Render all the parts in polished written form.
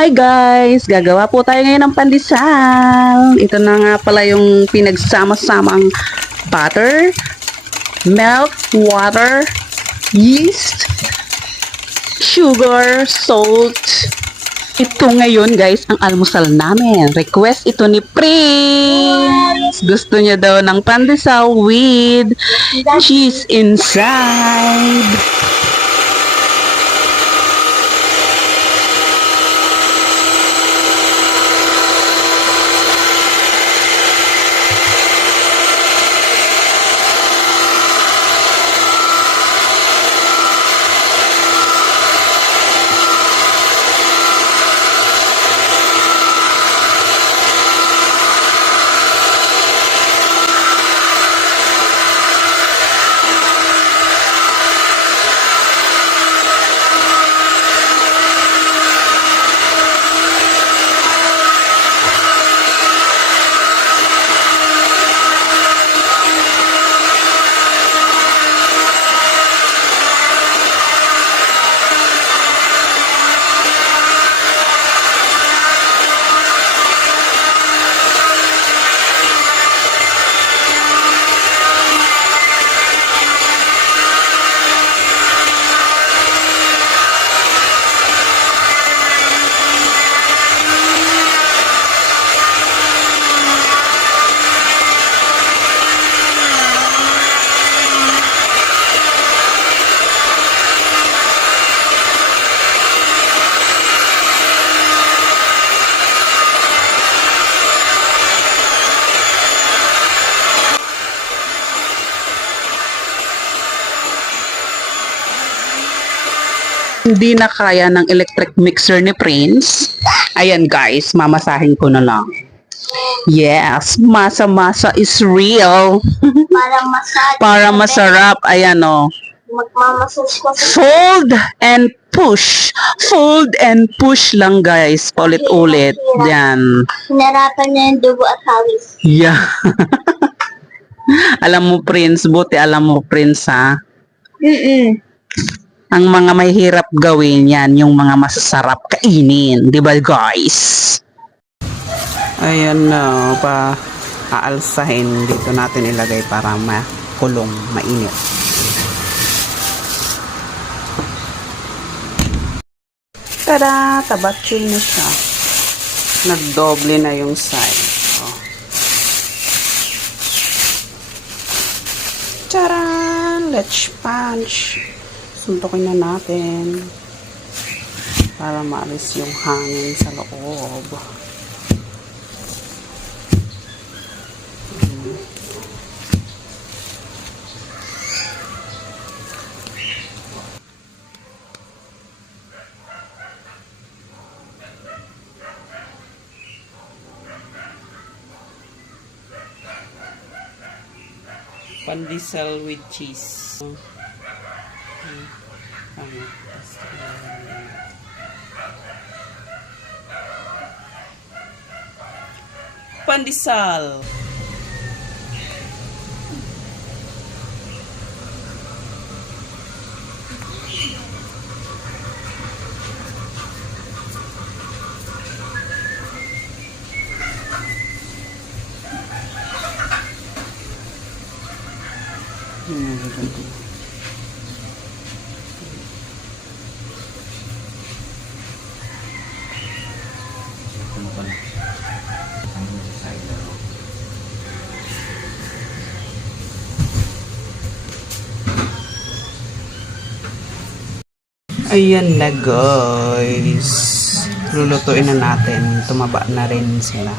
Hi guys! Gagawa po tayo ngayon ng pandesal. Ito na nga pala yung pinagsama-samang butter, milk, water, yeast, sugar, salt. Ito ngayon guys ang almusal namin. Request ito ni Prince. Gusto niya daw ng pandesal with cheese inside. Hindi na kaya ng electric mixer ni Prince. Ayan guys, mamasahin ko na lang. Yes, masa-masa is real. Para masarap. Ayan o. Magmamassage ko sa Fold and push. Fold and push lang guys. Ulit-ulit. Yan. hinarapan niya yung dugo at hawis. Yeah. Alam mo Prince, buti alam mo Prince ha. Ang mga may hirap gawin yan, yung mga masasarap kainin. Di ba guys? Ayan na, aalsahin. Dito natin ilagay para makulong, mainit. Tada! Tabachi na siya. Nagdoble na yung size. Oh. Charan! Let's punch! Suntukin na natin para maalis yung hangin sa loob. Pandesal with cheese. Pandesal. Ayan na guys. Lulutuin na natin. Tumaba na rin sila.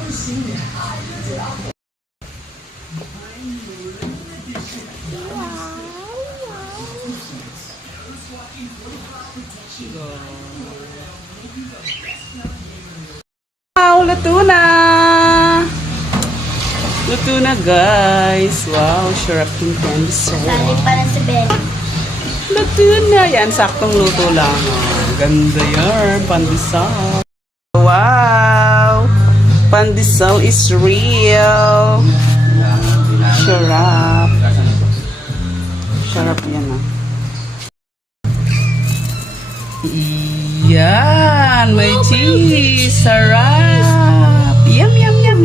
Wow, luto na! Luto na guys. Wow, sarap yung pandesal. Tali pa na sa bed. Luto na. Yan, saktong luto lang. Ganda yan, pandesal. Wow! Pandesal is real. Sarap. Sarap yan ah. Yan, may cheese. Sarap.